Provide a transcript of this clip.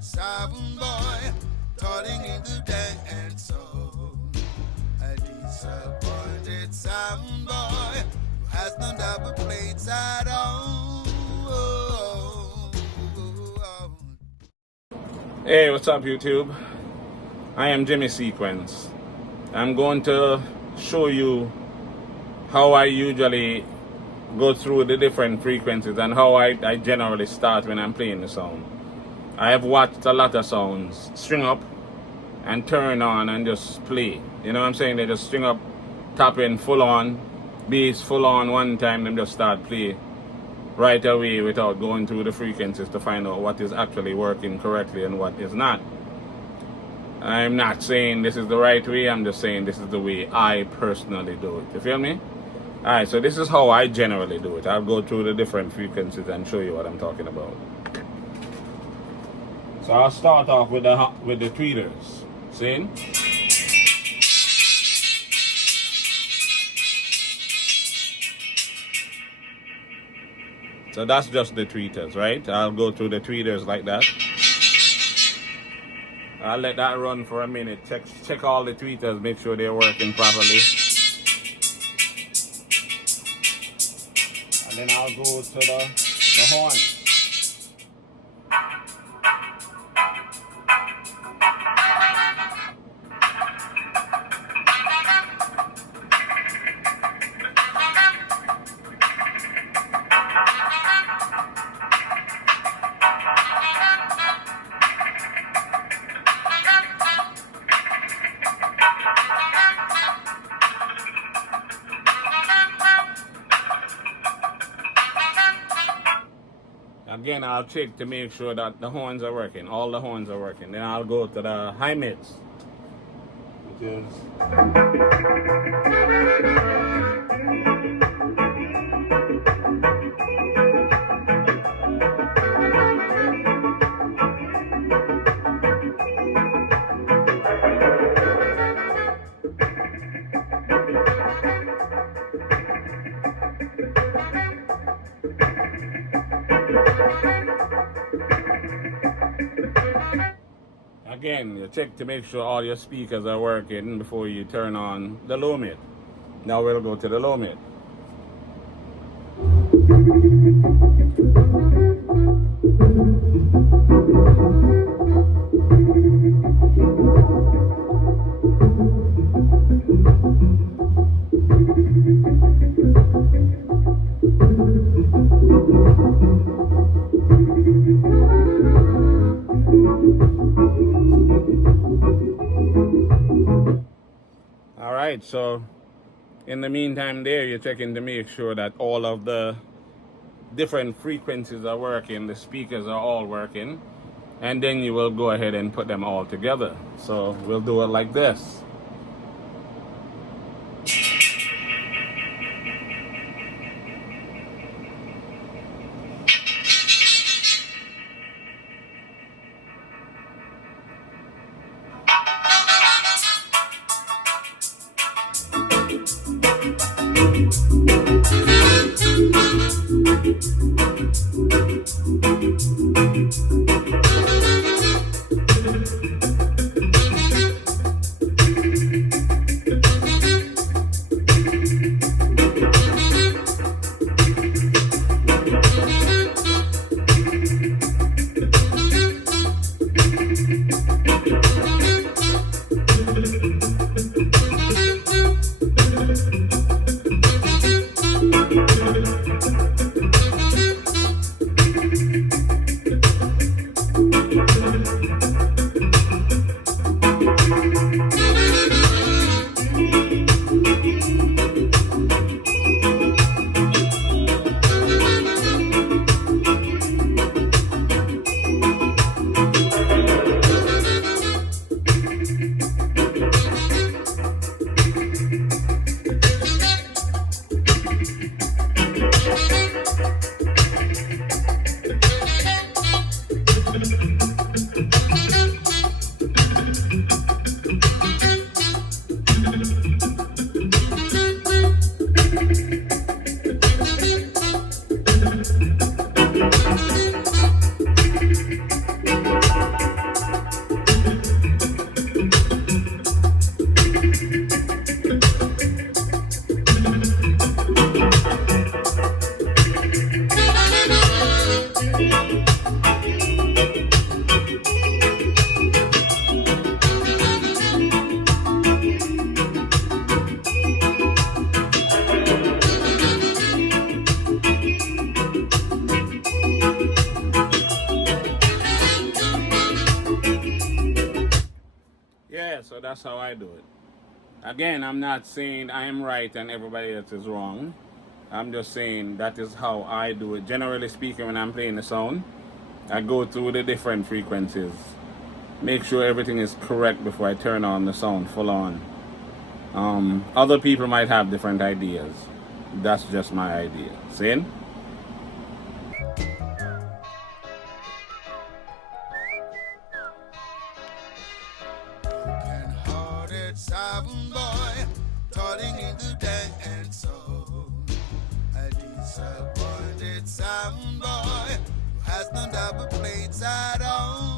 disappointed sound boy, turning into dance song. A disappointed sound boy who has no double plates at all. Hey, what's up, YouTube? I am Jimmy Sequence. I'm going to show you how I usually go through the different frequencies and how I generally start when I'm playing the song. I have watched a lot of sounds string up and turn on and just play. You know what I'm saying? They just string up, tap in full on, bass full on one time, then just start play right away without going through the frequencies to find out what is actually working correctly and what is not. I'm not saying this is the right way, I'm just saying this is the way I personally do it. You feel me? Alright, so this is how I generally do it. I'll go through the different frequencies and show you what I'm talking about. So I'll start off with the tweeters. See? So that's just the tweeters, right? I'll go through the tweeters like that. I'll let that run for a minute. Check all the tweeters, make sure they're working properly. And then I'll go to the horn. Again, I'll check to make sure that the horns are working. All the horns are working. Then I'll go to the high mids, which is again, you check to make sure all your speakers are working before you turn on the low mid. Now we'll go to the low mid. Alright, so in the meantime there, you're checking to make sure that all of the different frequencies are working, the speakers are all working, and then you will go ahead and put them all together. So we'll do it like this. That's how I do it. Again, I'm not saying I am right and everybody else is wrong. I'm just saying that is how I do it. Generally speaking, when I'm playing the sound, I go through the different frequencies. Make sure everything is correct before I turn on the sound full on. Other people might have different ideas. That's just my idea. See? Broken-hearted sound boy, toiling in the dance soul. A disappointed sound boy who has no double plates at all.